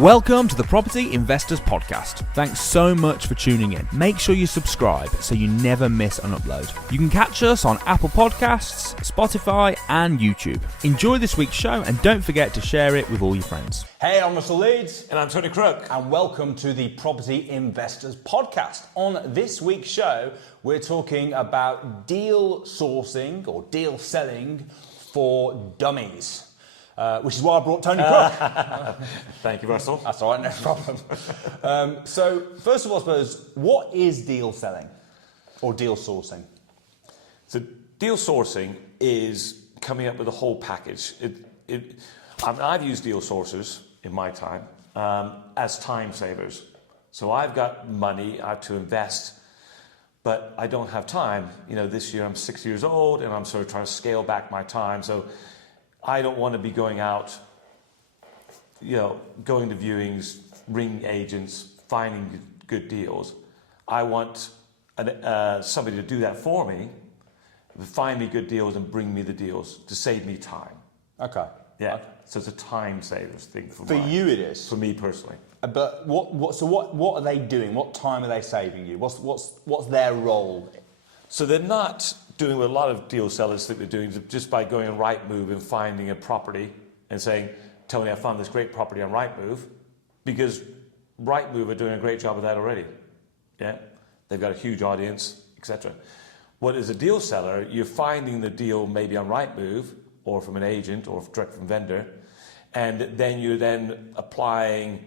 Welcome to the Property Investors Podcast. Thanks so much for tuning in. Make sure you subscribe so you never miss an upload. You can catch us on Apple Podcasts, Spotify, and YouTube. Enjoy this week's show and don't forget to share it with all your friends. Hey, I'm Russell Leeds. And I'm Tony Crook. And welcome to the Property Investors Podcast. On this week's show, we're talking about deal sourcing or deal selling for dummies. Which is why I brought Tony Crook. Thank you, Russell. That's all right, no problem. So, first of all, I suppose, what is deal selling or deal sourcing? So, deal sourcing is coming up with a whole package. I've used deal sourcers in my time as time savers. So, I've got money I have to invest, but I don't have time. You know, this year I'm 6 years old and I'm sort of trying to scale back my time. So, I don't want to be going out, going to viewings, ringing agents, finding good deals. I want somebody to do that for me, find me good deals and bring me the deals to save me time. Okay. Yeah. So it's a time savers thing for you. It is for me personally. But what are they doing? What time are they saving you? What's their role? So they're not doing what a lot of deal sellers think they're doing, just by going on Rightmove and finding a property and saying, Tony, I found this great property on Rightmove, because Rightmove are doing a great job of that already. Yeah, they've got a huge audience, etc. What is a deal seller? You're finding the deal maybe on Rightmove or from an agent or direct from vendor, and then you're applying,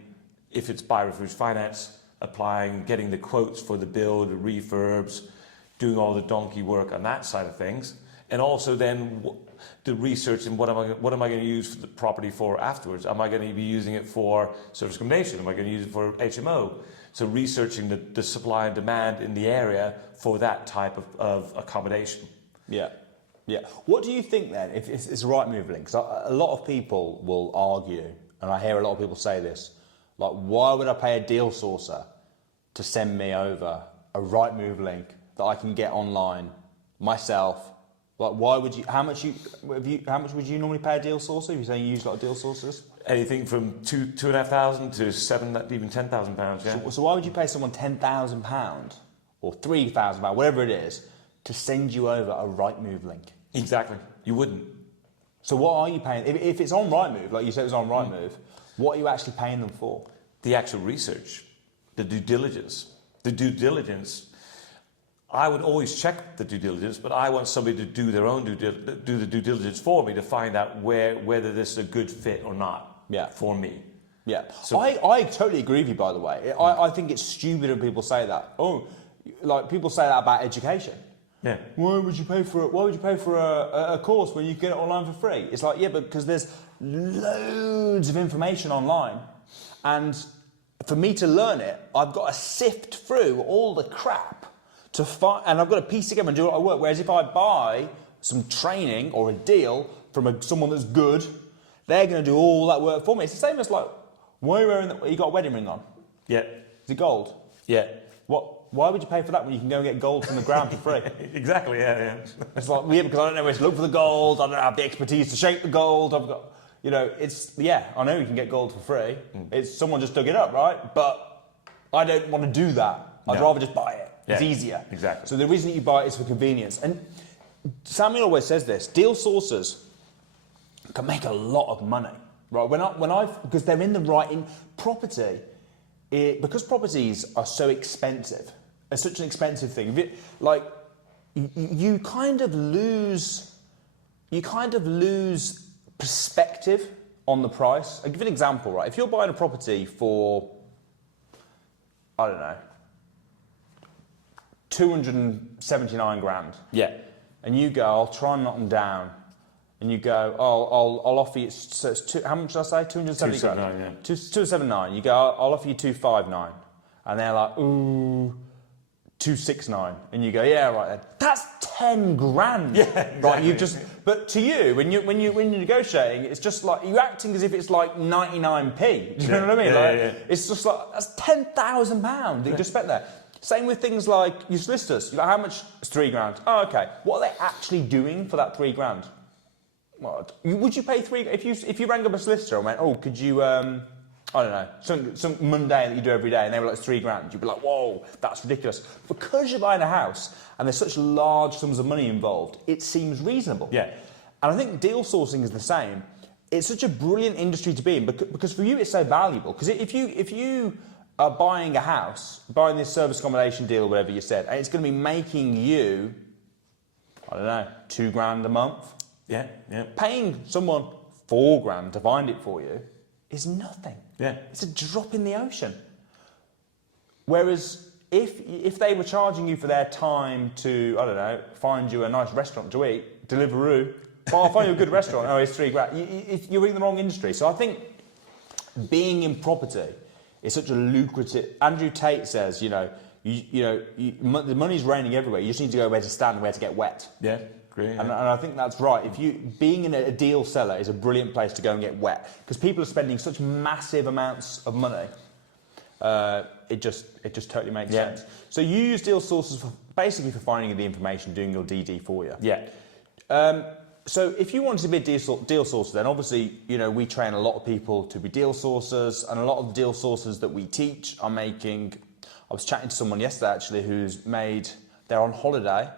if it's buy refuge finance, getting the quotes for the build, the refurbs, doing all the donkey work on that side of things, and also then the research and what am I going to use the property for afterwards? Am I going to be using it for service accommodation? Am I going to use it for HMO? So researching the supply and demand in the area for that type of accommodation. Yeah. What do you think then, if it's a Rightmove link? Because a lot of people will argue, and I hear a lot of people say this, like, why would I pay a deal sourcer to send me over a Rightmove link that I can get online myself? Like, why would you? How much would you normally pay a deal sourcer? If you're saying you use a lot of deal sourcers, anything from £2,500 to £7,000, even £10,000. Yeah. So why would you pay someone £10,000 or £3,000, whatever it is, to send you over a Rightmove link? Exactly. You wouldn't. So what are you paying? If it's on Rightmove, like you said, it was on Rightmove, what are you actually paying them for? The actual research, the due diligence. The due diligence. I would always check the due diligence, but I want somebody to do their own do the due diligence for me to find out whether this is a good fit or not. Yeah. For me. Yeah. So I totally agree with you, by the way. I think it's stupid when people say that. Oh, like people say that about education. Yeah. Why would you pay for a course when you can get it online for free? It's like, yeah, but because there's loads of information online, and for me to learn it, I've got to sift through all the crap to find, and I've got to piece together and do a lot of work. Whereas if I buy some training or a deal from someone that's good, they're going to do all that work for me. It's the same as like, why are you wearing that? You got a wedding ring on? Yeah. Is it gold? Yeah. Why would you pay for that when you can go and get gold from the ground for free? Exactly. Yeah. It's like, yeah, because I don't know where to look for the gold. I don't have the expertise to shape the gold. I've got, I know you can get gold for free. It's someone just dug it up, right? But I don't want to do that. I'd rather just buy it. It's easier. Exactly. So the reason that you buy it is for convenience. And Samuel always says this: deal sourcers can make a lot of money, right? Because they're in the right property. Because properties are so expensive. It's such an expensive thing. You kind of lose perspective on the price. I'll give you an example, right? If you're buying a property for, I don't know, 279 grand. Yeah. And you go, I'll try and knock them down. And you go, I'll offer you, so it's how much did I say? 270 grand? 279, yeah. 279. You go, I'll offer you 259. And they're like, ooh, 269. And you go, yeah, right then. That's 10 grand. Yeah, exactly. Right, but to you, when you're negotiating, it's just like, you're acting as if it's like 99p. Do you know what I mean? It's just like, that's £10,000 that you just spent there. Same with things like your solicitors. You're like, how much? It's 3 grand. Oh, okay. What are they actually doing for that 3 grand? What? Would you pay 3 if you rang up a solicitor and went, oh, could you I don't know, some mundane that you do every day, and they were like £3,000. You'd be like, whoa, that's ridiculous. Because you're buying a house and there's such large sums of money involved, it seems reasonable. Yeah. And I think deal sourcing is the same. It's such a brilliant industry to be in because for you it's so valuable. Because if you are buying a house, buying this service accommodation deal or whatever you said, and it's going to be making you, I don't know, £2,000 a month. Yeah, yeah. Paying someone £4,000 to find it for you is nothing. Yeah. It's a drop in the ocean. Whereas if they were charging you for their time to, I don't know, find you a nice restaurant to eat, Deliveroo, well, I'll find you a good restaurant, oh, it's £3,000. You're in the wrong industry. So I think being in property is such a lucrative. Andrew Tate says, the money's raining everywhere. You just need to go where to stand and where to get wet. Yeah, agree. Yeah. And I think that's right. Being in a deal seller is a brilliant place to go and get wet because people are spending such massive amounts of money. It just totally makes sense. So you use deal sources basically for finding the information, doing your DD for you. Yeah. So if you wanted to be a deal sourcer, then obviously, we train a lot of people to be deal sourcers, and a lot of the deal sourcers that we teach are making. I was chatting to someone yesterday actually they're on holiday.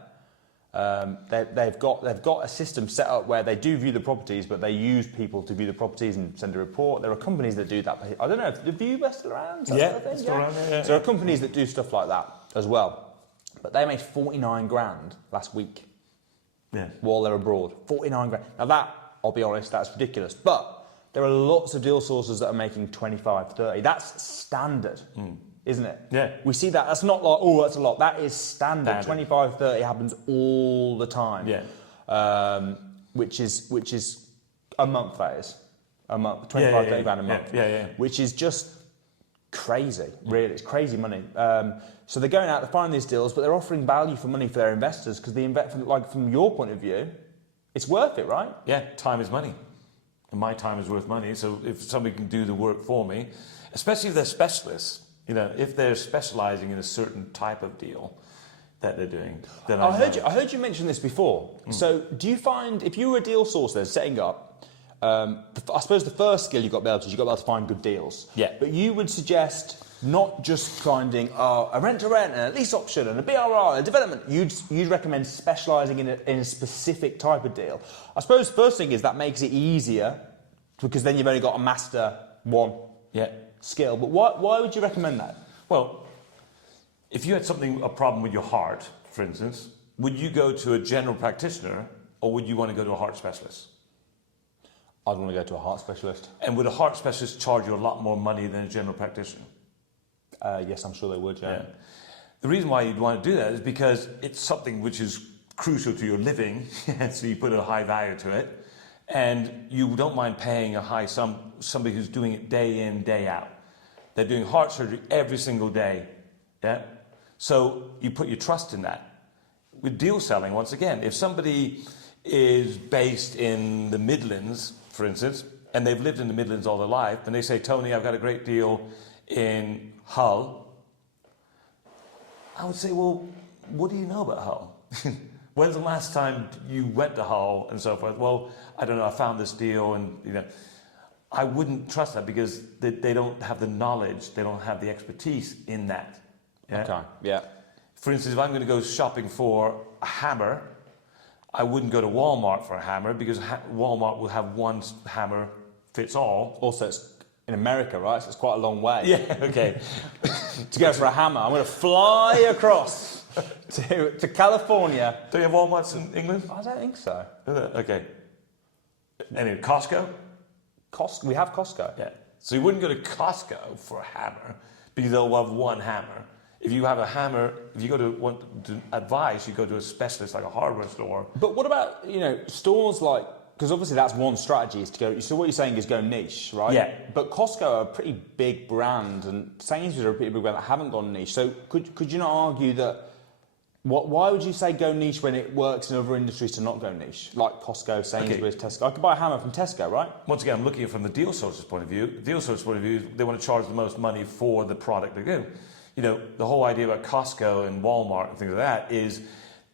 They've got a system set up where they do view the properties, but they use people to view the properties and send a report. There are companies that do that. I don't know if the View are still around. Yeah, still around. Yeah. So there are companies that do stuff like that as well. But they made £49,000 last week. Yeah. While they're abroad, £49,000. Now that, I'll be honest, that's ridiculous. But there are lots of deal sources that are making 25, 30. That's standard, isn't it? Yeah. We see that. That's not like, oh, that's a lot. That is standard. 25, 30 happens all the time. Yeah. Which is a month, that is. A month, 25, 30 pound a month. Yeah. Which is just crazy, really. It's crazy money. So they're going out to find these deals, but they're offering value for money for their investors because from your point of view, it's worth it, right? Yeah, time is money. And my time is worth money. So if somebody can do the work for me, especially if they're specialists, if they're specializing in a certain type of deal that they're doing, then I heard you mention this before. So do you find, if you were a deal sourcer setting up, I suppose the first skill you've got to be able to find good deals. Yeah. But you would suggest not just finding a rent-to-rent and a lease option and a BRR, a development. You'd recommend specialising in a specific type of deal. I suppose the first thing is that makes it easier because then you've only got to master one skill. But why would you recommend that? Well, if you had a problem with your heart, for instance, would you go to a general practitioner or would you want to go to a heart specialist? I'd want to go to a heart specialist. And would a heart specialist charge you a lot more money than a general practitioner? Yes, I'm sure they would, yeah. The reason why you'd want to do that is because it's something which is crucial to your living, so you put a high value to it, and you don't mind paying a high sum, somebody who's doing it day in, day out. They're doing heart surgery every single day, So you put your trust in that. With deal selling, once again, if somebody is based in the Midlands, for instance, and they've lived in the Midlands all their life, and they say, Tony, I've got a great deal in Hull, I would say, well, what do you know about Hull? When's the last time you went to Hull and so forth? Well, I don't know, I found this deal and, I wouldn't trust that because they don't have the knowledge, they don't have the expertise in that. Yeah? Okay, yeah. For instance, if I'm going to go shopping for a hammer, I wouldn't go to Walmart for a hammer because Walmart will have one hammer fits all. Also, it's in America, right? So it's quite a long way. Yeah, okay. To go for a hammer, I'm going to fly across to California. Do you have Walmarts in England? I don't think so. Okay. Anyway, Costco? We have Costco. Yeah. So you wouldn't go to Costco for a hammer because they'll have one hammer. If you have a hammer, if you want to advise, you go to a specialist like a hardware store. But what about, stores like, because obviously that's one strategy is to go, so what you're saying is go niche, right? Yeah. But Costco are a pretty big brand and Sainsbury's are a pretty big brand that haven't gone niche. So could you not argue that, why would you say go niche when it works in other industries to not go niche? Like Costco, Sainsbury's, Tesco. I could buy a hammer from Tesco, right? Once again, I'm looking at it from the deal source's point of view. The deal source's point of view, they want to charge the most money for the product they do. The whole idea about Costco and Walmart and things like that is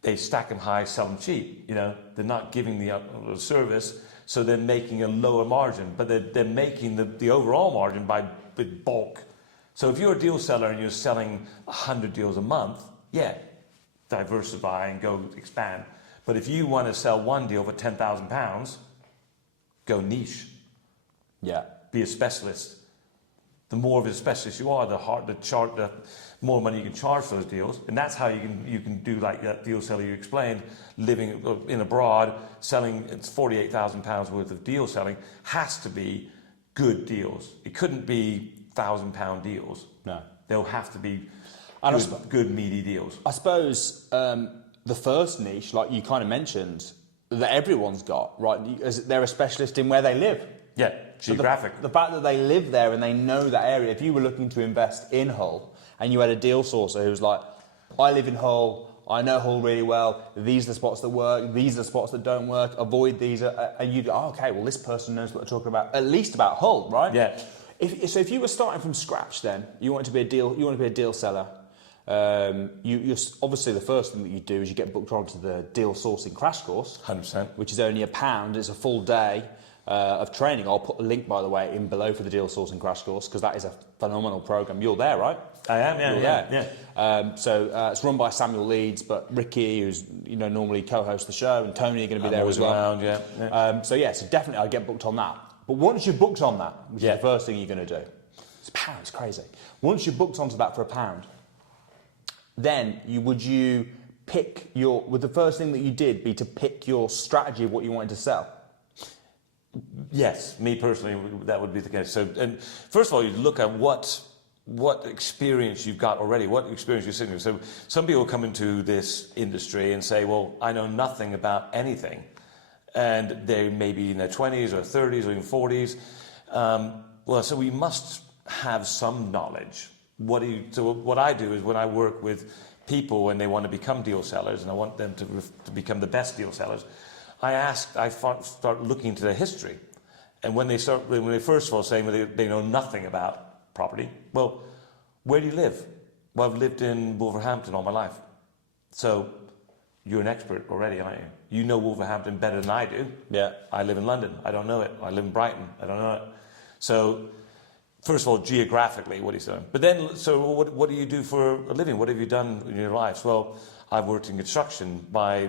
they stack them high, sell them cheap. You know, they're not giving the service, so they're making a lower margin, but they're making the overall margin by bulk. So if you're a deal seller and you're selling 100 deals a month, yeah, diversify and go expand. But if you want to sell one deal for £10,000, go niche. Yeah. Be a specialist. The more of a specialist you are, the more money you can charge for those deals, and that's how you can do like that deal seller you explained, living in abroad, selling. It's £48,000 worth of deal selling has to be good deals. It couldn't be £1,000 deals. No, they'll have to be good meaty deals. I suppose the first niche, like you kind of mentioned, that everyone's got, right? They're a specialist in where they live. Yeah, geographic. So the fact that they live there and they know that area. If you were looking to invest in Hull and you had a deal sourcer who was like, I live in Hull, I know Hull really well, these are the spots that work, these are the spots that don't work, avoid these, and you'd go, oh, okay, well, this person knows what they're talking about, at least about Hull, right? Yeah. So if you were starting from scratch then, you want to be a deal seller, you're obviously the first thing that you do is you get booked onto the deal sourcing crash course. 100%. Which is only £1. It's a full day of training. I'll put a link, by the way, in below for the deal sourcing crash course because that is a phenomenal program. You're there, right? I am, yeah. You're there. So it's run by Samuel Leeds, but Ricky, who's normally co-hosts the show, and Tony are going to be there as well. Around, yeah. So definitely I'd get booked on that. But once you're booked on that, which is the first thing you're going to do, it's £1. It's crazy. Once you're booked onto that for £1, then would the first thing that you did be to pick your strategy of what you wanted to sell? Yes, me personally, that would be the case. So, and first of all, you look at what experience you've got already, what experience you're sitting with. So some people come into this industry and say, well, I know nothing about anything. And they may be in their 20s or 30s or even 40s. So we must have some knowledge. So what I do is when I work with people and they want to become deal sellers and I want them to become the best deal sellers, I start looking into their history. And when they first of all saying they know nothing about property, well, where do you live? Well, I've lived in Wolverhampton all my life. So you're an expert already, aren't you? You know Wolverhampton better than I do. Yeah. I live in London. I don't know it. I live in Brighton. I don't know it. So first of all, geographically, what he's doing. But then, so what do you do for a living? What have you done in your lives? Well, I've worked in construction. My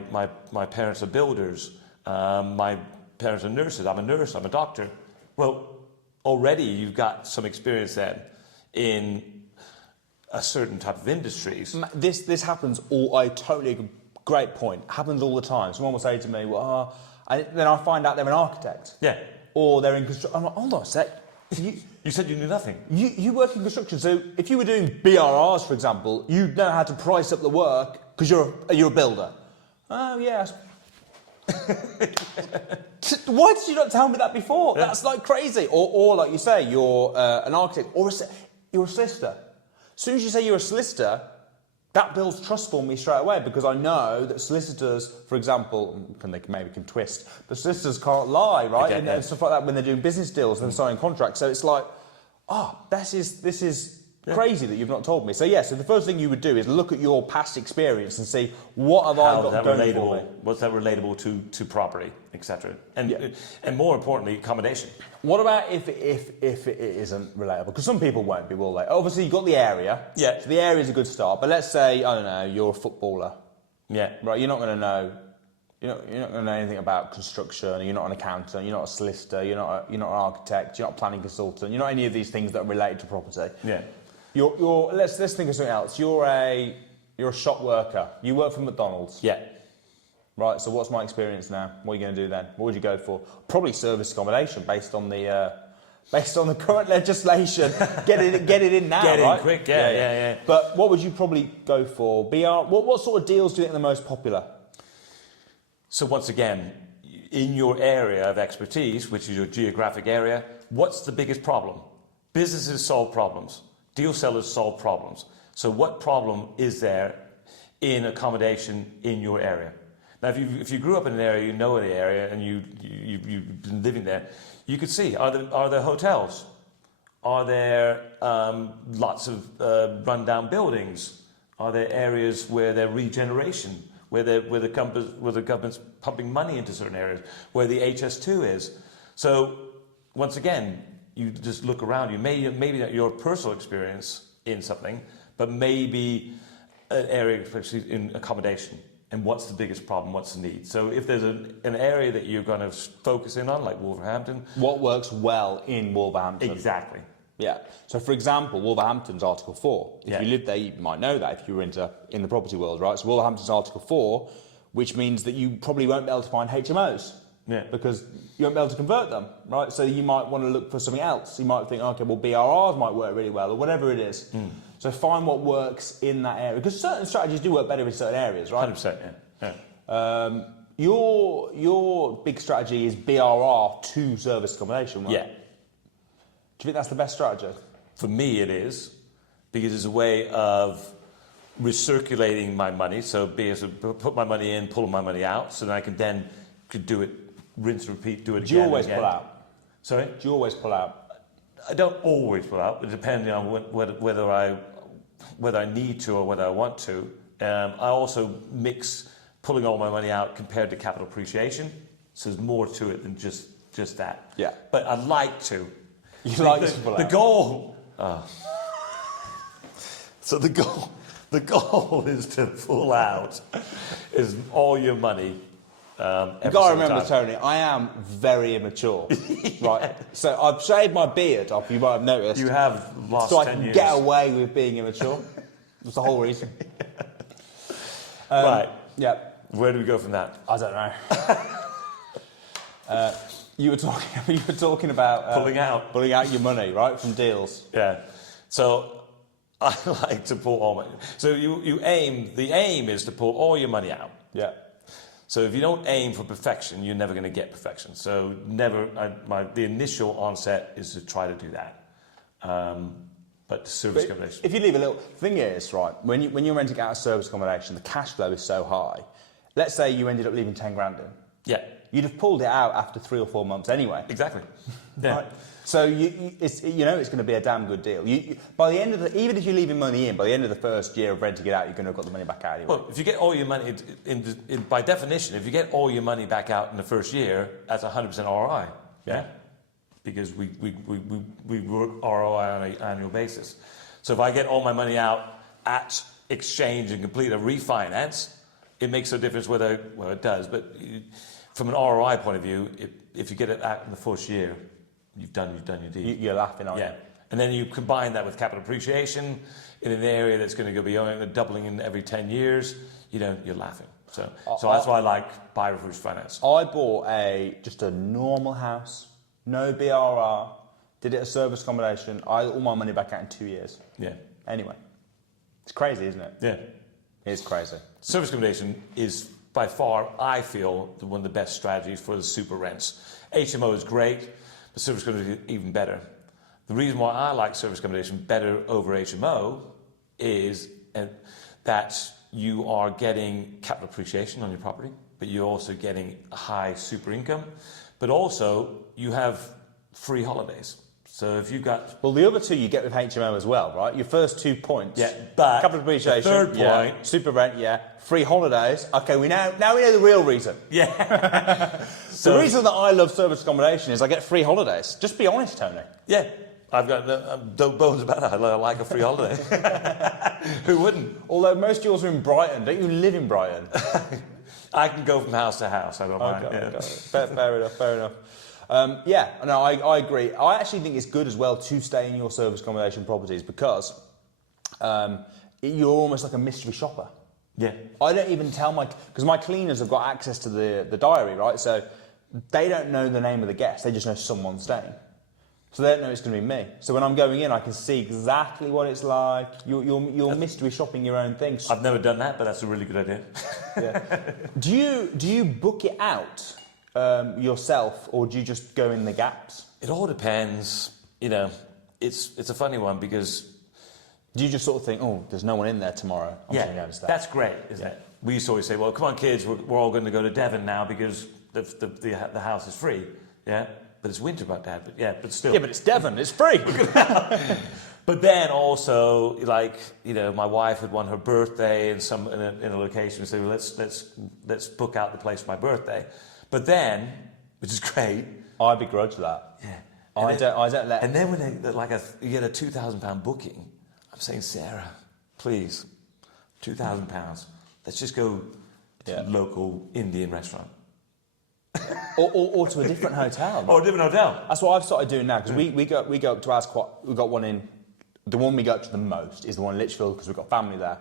parents are builders. My parents are nurses. I'm a nurse. I'm a doctor. Well, already you've got some experience then in a certain type of industries. This happens I totally agree. Great point. Happens all the time. Someone will say to me, well, and then I find out they're an architect. Yeah. Or they're in construction. I'm like, hold on a sec. You said you knew nothing. You work in construction, so if you were doing BRRs, for example, you'd know how to price up the work because you're a builder. Oh, yeah. Why did you not tell me that before? Yeah. That's like crazy. Or like you say, you're an architect, or you're a solicitor. As soon as you say you're a solicitor, that builds trust for me straight away because I know that solicitors, for example, they maybe can twist, but solicitors can't lie, right? Okay, and stuff like that when they're doing business deals and signing contracts. So it's like, this is crazy that you've not told me. So so the first thing you would do is look at your past experience and see what have I got going for me. What's that relatable to property, etc. And more importantly, accommodation. What about if it isn't relatable? Because some people won't be, will they? Obviously, you've got the area. Yeah. So the area is a good start. But let's say, I don't know, you're a footballer. Yeah. Right. You're not going to know. You're not going to know anything about construction. You're not an accountant. You're not a solicitor. You're not an architect. You're not a planning consultant. You're not any of these things that are related to property. Yeah. Let's think of something else. You're a shop worker. You work for McDonald's. Yeah. Right, so what's my experience now? What are you going to do then? What would you go for? Probably service accommodation based on the current legislation. Get it in now, Get right? in quick, yeah. But what would you probably go for? BR. What sort of deals do you think are the most popular? So once again, in your area of expertise, which is your geographic area, what's the biggest problem? Businesses solve problems. Deal sellers solve problems. So what problem is there in accommodation in your area? Now, if you grew up in an area, you know the area, and you've been living there, you could see, are there hotels? Are there lots of rundown buildings? Are there areas where there's regeneration, where the government's pumping money into certain areas, where the HS2 is. So once again, you just look around you. Maybe not your personal experience in something, but maybe an area, especially in accommodation. And what's the biggest problem? What's the need? So if there's an area that you're going to focus in on, like Wolverhampton. What works well in Wolverhampton? Exactly. Yeah. So for example, Wolverhampton's Article 4. If you live there, you might know that if you were in the property world, right? So Wolverhampton's Article 4, which means that you probably won't be able to find HMOs. Yeah. Because you won't be able to convert them, right? So you might want to look for something else. You might think, okay, well, BRRs might work really well, or whatever it is. So find what works in that area. Because certain strategies do work better in certain areas, right? 100%, yeah. Your big strategy is BRR to service accommodation, right? Yeah. Do you think that's the best strategy? For me, it is, because it's a way of recirculating my money. So be able to put my money in, pull my money out, so that I can could do it, rinse, repeat, do it again. Do you always again. pull out? Sorry? Do you always pull out? I don't always pull out, but depending on whether I need to or whether I want to. I also mix pulling all my money out compared to capital appreciation. So there's more to it than just that. Yeah. But I'd like to. You like to pull out? The goal. So the goal is to pull out is all your money. You've got to remember, Tony, I am very immature, right? So I've shaved my beard off, you might have noticed. You have lost 10 years. So I can get away with being immature. That's the whole reason. Right. Yeah. Where do we go from that? I don't know. You were talking about pulling out your money, right, from deals. Yeah. So I like to pull all my. So you aim. The aim is to pull all your money out. Yeah. So if you don't aim for perfection, you're never going to get perfection. So the initial onset is to try to do that. But service accommodation. If you leave a little thing is right when you're renting out a service accommodation, the cash flow is so high. Let's say you ended up leaving 10 grand in. Yeah. You'd have pulled it out after 3 or 4 months anyway. Exactly. Yeah. Right. So it's going to be a damn good deal. By the end of even if you're leaving money in, by the end of the first year of renting it out, you're going to have got the money back out anyway. Well, if you get all your money, by definition, if you get all your money back out in the first year, that's 100% ROI. Yeah. Because we work ROI on an annual basis. So if I get all my money out at exchange and complete a refinance, it makes no difference whether it does. But from an ROI point of view, if you get it out in the first year, you've done your deed. You're laughing, aren't you? Yeah. And then you combine that with capital appreciation in an area that's going to be doubling in every 10 years, you're laughing. So that's why I like buy, refurbish, finance. I bought just a normal house, no BRR, did it a service accommodation. I got all my money back out in 2 years. Yeah. Anyway, it's crazy, isn't it? Yeah. It's crazy. Service accommodation is by far, I feel, one of the best strategies for the super rents. HMO is great, but service accommodation is even better. The reason why I like service accommodation better over HMO is that you are getting capital appreciation on your property, but you're also getting a high super income, but also you have free holidays. So if you've got... Well, the other two you get with HMO as well, right? Your first 2 points. Yeah, but capital appreciation. The third point... Yeah. Super rent, yeah. Free holidays. Okay, now we know the real reason. Yeah. The reason that I love service accommodation is I get free holidays. Just be honest, Tony. Yeah. I've got no bones about it. I like a free holiday. Who wouldn't? Although most of yours are in Brighton. Don't you live in Brighton? I can go from house to house. I don't mind. Okay, Yeah. Fair enough. I agree. I actually think it's good as well to stay in your service accommodation properties because you're almost like a mystery shopper. Yeah. I don't even tell because my cleaners have got access to the diary, right? So they don't know the name of the guest. They just know someone's staying. So they don't know it's going to be me. So when I'm going in, I can see exactly what it's like. You're mystery shopping your own things. I've never done that, but that's a really good idea. Yeah. Do you book it out yourself, or do you just go in the gaps? It all depends. It's a funny one because... Do you just sort of think, oh, there's no one in there tomorrow? That's great, isn't it? We used to always say, well, come on, kids, we're all going to go to Devon now because the house is free. Yeah. But it's winter, Dad. But still. Yeah, but it's Devon. It's free. But then also, like, you know, my wife had won her birthday in a location. We said, well, let's book out the place for my birthday. But then, which is great, I begrudge that. Yeah. I don't let. And then when you get a £2,000 booking, I'm saying, Sarah, please, £2,000. Let's just go to a local Indian restaurant. or to a different hotel. Or a different hotel. That's what I've started doing now, because we go up to Ascot. We've got one in. The one we go up to the most is the one in Lichfield, because we've got family there.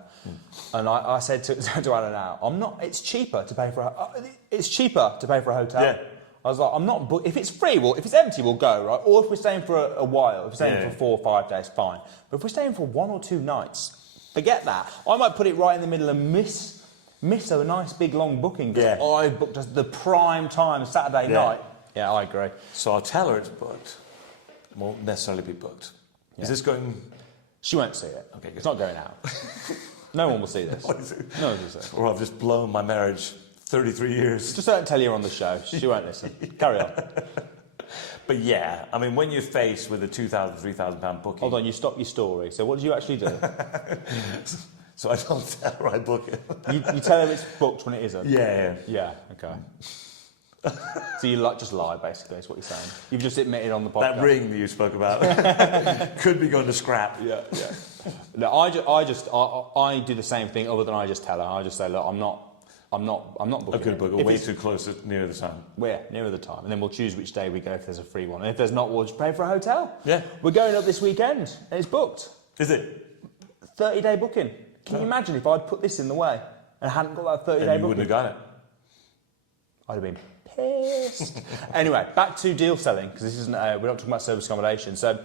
And I said to Anna now, it's cheaper to pay for a hotel. Yeah. I was like, I'm not. If it's free, if it's empty, we'll go, right? Or if we're staying for a while, if we're staying for 4 or 5 days, fine. But if we're staying for 1 or 2 nights, forget that. I might put it right in the middle and miss a nice big long booking because I booked us the prime time Saturday night. Yeah, I agree. So I'll tell her it's booked. It won't necessarily be booked. Is this going? She won't see it. Okay, good. It's not going out. No one will see this. What is it? No one will see it. Or I've just blown my marriage 33 years. Just don't tell her on the show. She won't listen. Carry on. But yeah, I mean, when you're faced with a £2,000, £3,000 booking... Hold on, you stop your story. So what did you actually do? So I don't tell her I book it. You tell her it's booked when it isn't? Yeah. Yeah, okay. So you just lie, basically, is what you're saying. You've just admitted on the podcast. That ring that you spoke about could be going to scrap. Yeah. No, I do the same thing, other than I just tell her. I just say, look, I'm not booking. I could book it If way it's too close near the time. nearer the time, and then we'll choose which day we go if there's a free one. And if there's not, we'll just pay for a hotel. Yeah. We're going up this weekend, and it's booked. Is it? 30-day booking. Can you imagine if I'd put this in the way and hadn't got that 30-day booking? You wouldn't have got it. I'd have been pissed. Anyway, back to deal selling, because this isn't. We're not talking about service accommodation. So,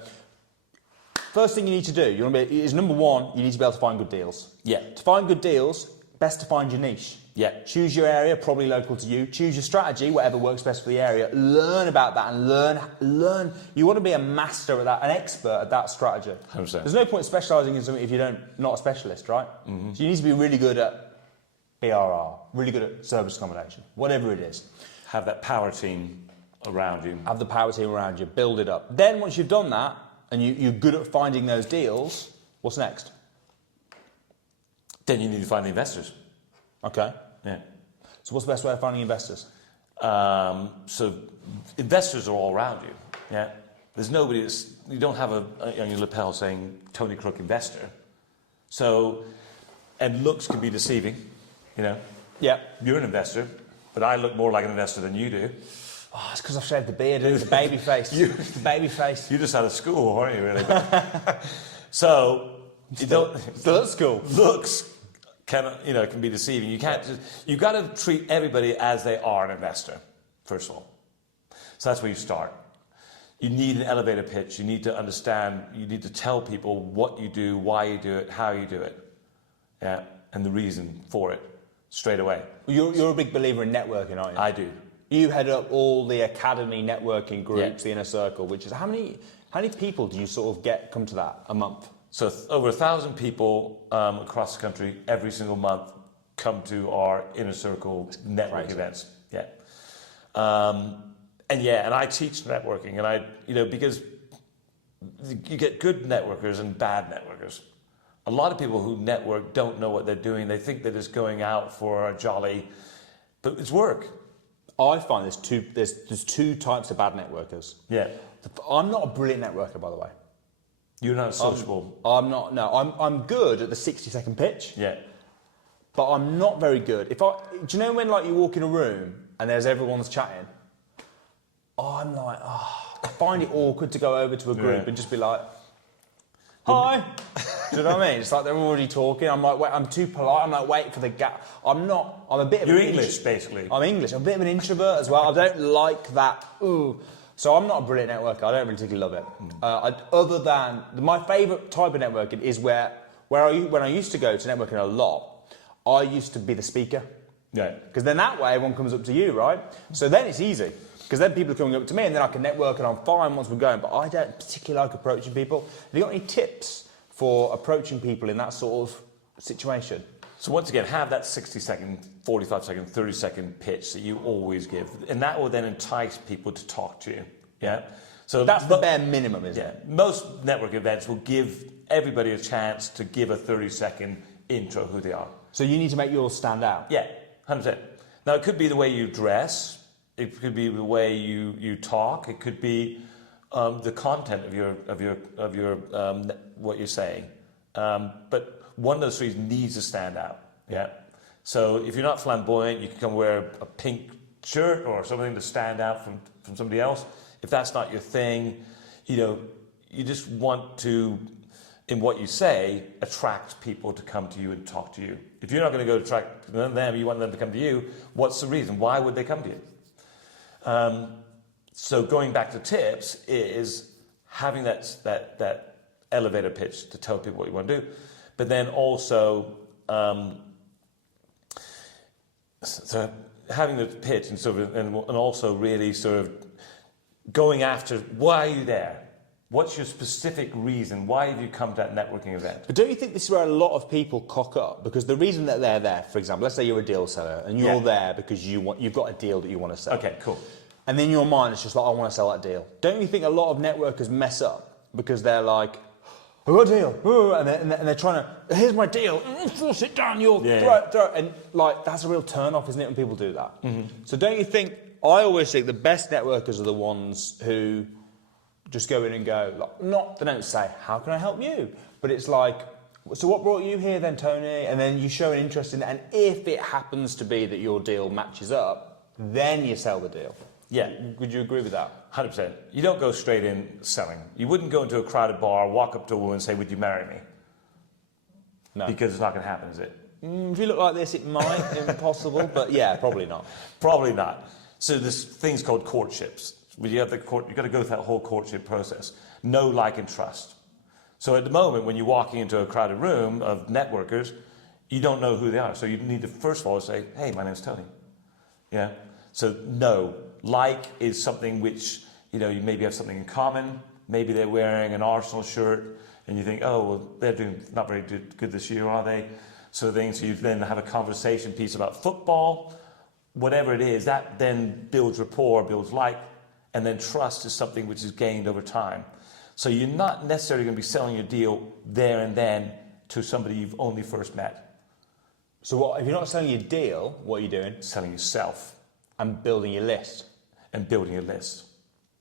first thing you need to do, is number one, you need to be able to find good deals. Yeah. To find good deals, best to find your niche. Yeah. Choose your area, probably local to you. Choose your strategy, whatever works best for the area. Learn about that and learn. You want to be a master at that, an expert at that strategy. 100%. There's no point specialising in something if you're not a specialist, right? Mm-hmm. So you need to be really good at BRR, really good at service accommodation, whatever it is. Have that power team around you. Have the power team around you, build it up. Then once you've done that, and you're good at finding those deals, what's next? Then you need to find the investors. Okay. Yeah. So what's the best way of finding investors? So investors are all around you. Yeah. There's nobody you don't have on your lapel saying Tony Crook investor. So, and looks can be deceiving, you know. Yeah. You're an investor, but I look more like an investor than you do. Oh, it's because I've shaved the beard and the baby face. The baby face. You just out of school, aren't you, really? So, Still at school. Looks can be deceiving. You can't you've got to treat everybody as they are an investor, first of all. So that's where you start. You need an elevator pitch. You need to understand, you need to tell people what you do, why you do it, how you do it. Yeah, and the reason for it straight away. You're a big believer in networking, aren't you? I do. You head up all the academy networking groups, the inner circle, which is how many people do you sort of come to that a month? So over 1,000 people across the country every single month come to our inner circle network events. Yeah. And I teach networking, and because you get good networkers and bad networkers. A lot of people who network don't know what they're doing. They think they're just going out for a jolly, but it's work. I find there's two types of bad networkers. Yeah. I'm not a brilliant networker, by the way. You're not sociable. I'm not. No, I'm good at the 60-second pitch. Yeah. But I'm not very good. Do you know when you walk in a room and everyone's chatting? I'm like, I find it awkward to go over to a group and just be like, hi. Do you know what I mean? It's like they're already talking. I'm like, wait, I'm too polite. I'm like, waiting for the gap. I'm a bit of You're English, basically. I'm English. I'm a bit of an introvert as well. I don't like that. Ooh. So I'm not a brilliant networker. I don't particularly love it. Other than my favourite type of networking is when I used to go to networking a lot, I used to be the speaker. Yeah. Because then that way everyone comes up to you, right? So then it's easy. Because then people are coming up to me and then I can network and I'm fine once we're going. But I don't particularly like approaching people. Have you got any tips for approaching people in that sort of situation? So once again, have that 60-second, 45-second, 30-second pitch that you always give. And that will then entice people to talk to you. Yeah? So that's the bare minimum, isn't it? Most network events will give everybody a chance to give a 30-second intro who they are. So you need to make yours stand out. Yeah, 100%. Now it could be the way you dress, it could be the way you talk, it could be the content of your what you're saying. But one of those three needs to stand out. Yeah. So if you're not flamboyant, you can come wear a pink shirt or something to stand out from somebody else. If that's not your thing, you just want to, in what you say, attract people to come to you and talk to you. If you're not going to go attract them, you want them to come to you, what's the reason? Why would they come to you? So going back to tips is having that elevator pitch to tell people what you want to do, but then also so having the pitch and also really sort of going after why are you there? What's your specific reason? Why have you come to that networking event? But don't you think this is where a lot of people cock up? Because the reason that they're there, for example, let's say you're a deal seller and you're there because you've got a deal that you want to sell. Okay, cool. And then in your mind it's just like, I want to sell that deal. Don't you think a lot of networkers mess up because they're like, I've got a deal, and they're trying to, here's my deal, force it down your throat. And like, that's a real turn off, isn't it, when people do that? Mm-hmm. So don't you think, I always think the best networkers are the ones who just go in and go, like, they don't say, how can I help you? But it's like, so what brought you here then, Tony? And then you show an interest in it, and if it happens to be that your deal matches up, then you sell the deal. Yeah. Would you agree with that? 100%. You don't go straight in selling. You wouldn't go into a crowded bar, walk up to a woman and say, would you marry me? No. Because it's not going to happen, is it? If you look like this, it might, impossible, but yeah, probably not. Probably not. So there's things called courtships. You've got to go through that whole courtship process. Know, like, and trust. So at the moment, when you're walking into a crowded room of networkers, you don't know who they are. So you need to, first of all, say, hey, my name's Tony. Yeah? So know. Like is something which, you maybe have something in common. Maybe they're wearing an Arsenal shirt, and you think, oh, well, they're doing not very good this year, are they? So you then have a conversation piece about football. Whatever it is, that then builds rapport, builds like, and then trust is something which is gained over time. So you're not necessarily going to be selling your deal there and then to somebody you've only first met. So if you're not selling your deal, what are you doing? Selling yourself. And building your list. And building a list.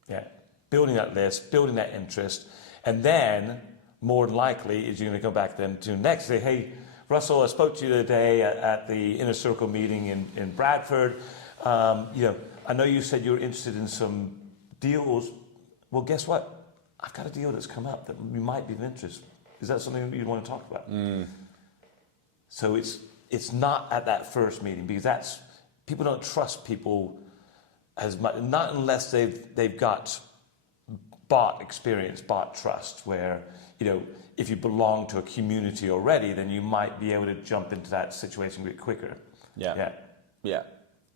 Yeah. Building that list, building that interest, and then more than likely is you're going to go back then to next say, hey, Russell, I spoke to you today at the Inner Circle meeting in Bradford. I know you said you were interested in some deals. Well, guess what? I've got a deal that's come up that might be of interest. Is that something that you'd want to talk about? Mm. So it's not at that first meeting, because people don't trust people as much, not unless they've got bought experience, bought trust, where, if you belong to a community already, then you might be able to jump into that situation a bit quicker. Yeah,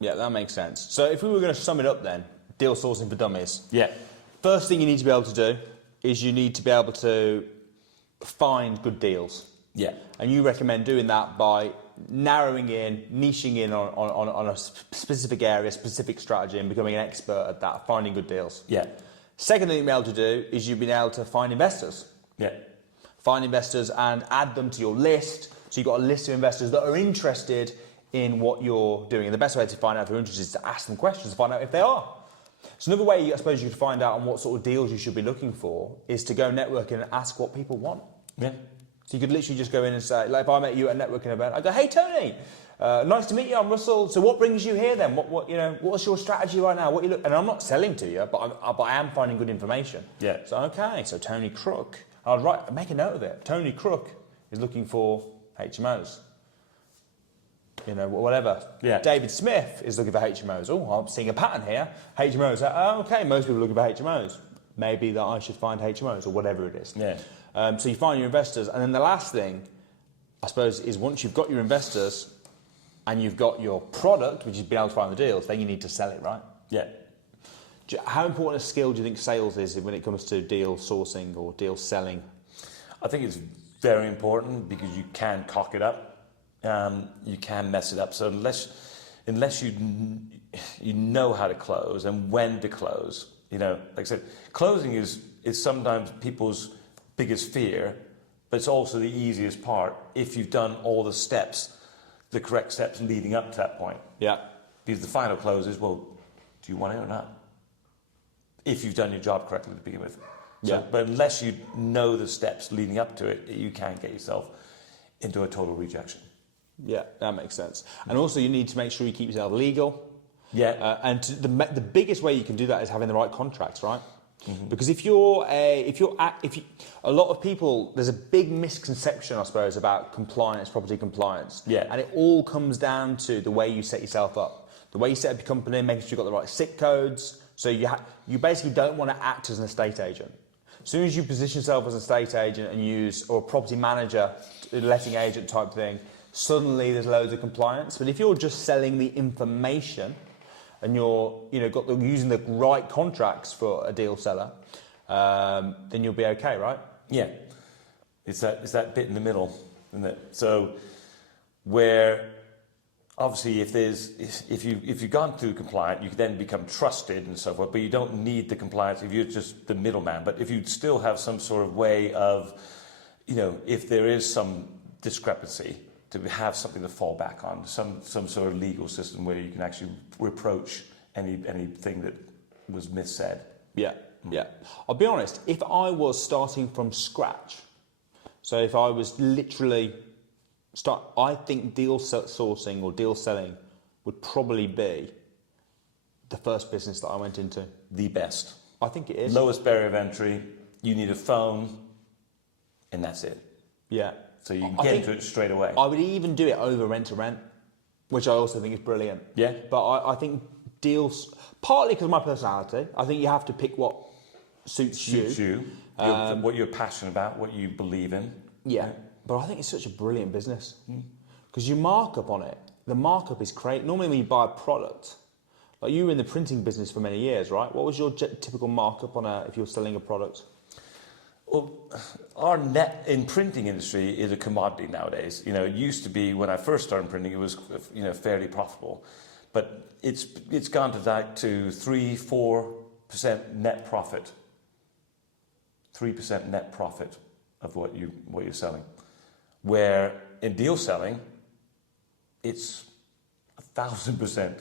that makes sense. So if we were going to sum it up then, deal sourcing for dummies. Yeah. First thing you need to be able to do is you need to be able to find good deals. Yeah. And you recommend doing that by narrowing in, niching in on a specific area, specific strategy, and becoming an expert at that, finding good deals. Yeah. Second thing you'll be able to do is you've been able to find investors. Yeah. Find investors and add them to your list. So you've got a list of investors that are interested in what you're doing. And the best way to find out if they're interested is to ask them questions to find out if they are. So another way I suppose you could find out on what sort of deals you should be looking for is to go networking and ask what people want. Yeah. So you could literally just go in and say, like if I met you at a networking event, I'd go, hey Tony, nice to meet you, I'm Russell. So what brings you here then? What's your strategy right now? What you look? And I'm not selling to you, but I am finding good information. Yeah. So okay, so Tony Crook, I'll make a note of it. Tony Crook is looking for HMOs. Whatever. Yeah. David Smith is looking for HMOs. Oh, I'm seeing a pattern here. HMOs. Okay, most people are looking for HMOs. Maybe that I should find HMOs or whatever it is. Yeah. So you find your investors, and then the last thing, I suppose, is once you've got your investors and you've got your product, which is being able to find the deals, then you need to sell it, right? Yeah. How important a skill do you think sales is when it comes to deal sourcing or deal selling? I think it's very important because you can cock it up. You can mess it up. So unless you know how to close and when to close, You know, like I said, closing is sometimes people's biggest fear, but it's also the easiest part if you've done all the steps, the correct steps leading up to that point. Yeah. Because the final close is, well, do you want it or not? If you've done your job correctly to begin with. So, Yeah. but unless you know the steps leading up to it, you can get yourself into a total rejection. Yeah, that makes sense. And also, you need to make sure you keep yourself legal. Yeah. The biggest way you can do that is having the right contracts, right? Mm-hmm. Because if a lot of people, there's a big misconception, I suppose, about compliance, property compliance. Yeah. And it all comes down to the way you set yourself up, the way you set up your company, making sure you've got the right SIC codes. So you basically don't want to act as an estate agent. As soon as you position yourself as an estate agent and or a property manager, letting agent type thing, suddenly there's loads of compliance. But if you're just selling the information and you're using the right contracts for a deal seller, then you'll be okay, right? Yeah. It's that bit in the middle, isn't it? So where obviously if you've gone through compliant, you can then become trusted and so forth, but you don't need the compliance if you're just the middleman. But if you still have some sort of way of, if there is some discrepancy, to have something to fall back on, some sort of legal system where you can actually reproach anything that was missaid. Yeah, yeah. I'll be honest, if I was starting from scratch, so if I was literally I think deal sourcing or deal selling would probably be the first business that I went into. The best. I think it is. Lowest barrier of entry, you need a phone, and that's it. Yeah. So you can get into it straight away. I would even do it over rent to rent, which I also think is brilliant. Yeah. But I think deals, partly because of my personality, I think you have to pick what suits you. What you're passionate about, what you believe in. Yeah. But I think it's such a brilliant business because you markup on it. The markup is great. Normally when you buy a product, like you were in the printing business for many years, right? What was your typical markup on if you were selling a product? Well, our net in printing industry is a commodity nowadays. It used to be when I first started printing, it was fairly profitable, but it's gone to 3-4% net profit. 3% net profit of what you're selling. Where in deal selling, it's 1,000%.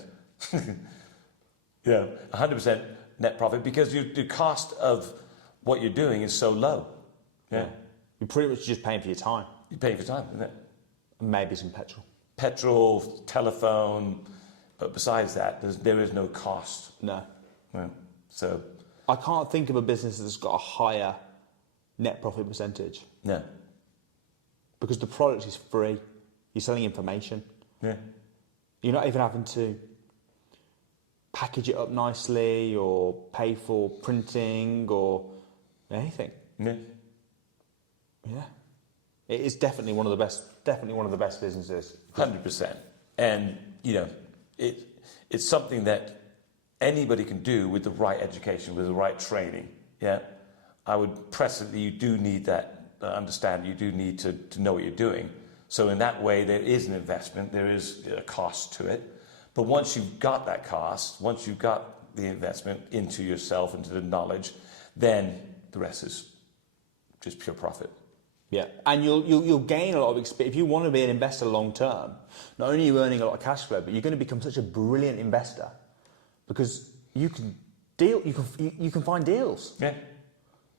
100% net profit because the cost of what you're doing is so low. Yeah. You're pretty much just paying for your time. You're paying for time, isn't it? And maybe some petrol. Petrol, telephone, but besides that, there is no cost. No. Right. So I can't think of a business that's got a higher net profit percentage. No. Because the product is free. You're selling information. Yeah. You're not even having to package it up nicely or pay for printing or anything. Yeah. Yeah. It is definitely one of the best businesses. 100%. And, it's something that anybody can do with the right education, with the right training. Yeah. I would press it that you do need that understand, you do need to know what you're doing. So in that way, there is an investment, there is a cost to it. But once you've got that cost, once you've got the investment into yourself, into the knowledge, then the rest is just pure profit. Yeah, and you'll gain a lot of experience. If you want to be an investor long term, not only are you earning a lot of cash flow, but you're going to become such a brilliant investor because you can find deals. Yeah.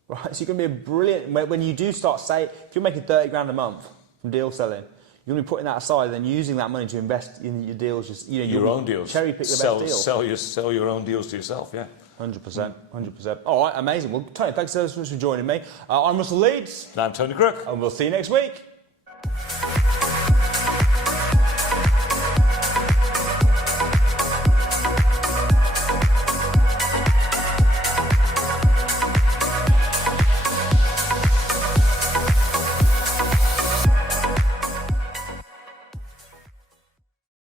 Right, so you're going to be a brilliant, when you do start if you're making 30 grand a month from deal selling, you're going to be putting that aside and then using that money to invest in your deals, your own deals. Cherry pick the best deals. Sell your own deals to yourself, yeah. 100%. All right, amazing. Well, Tony, thanks so much for joining me. I'm Russell Leeds. And I'm Tony Crook. And we'll see you next week.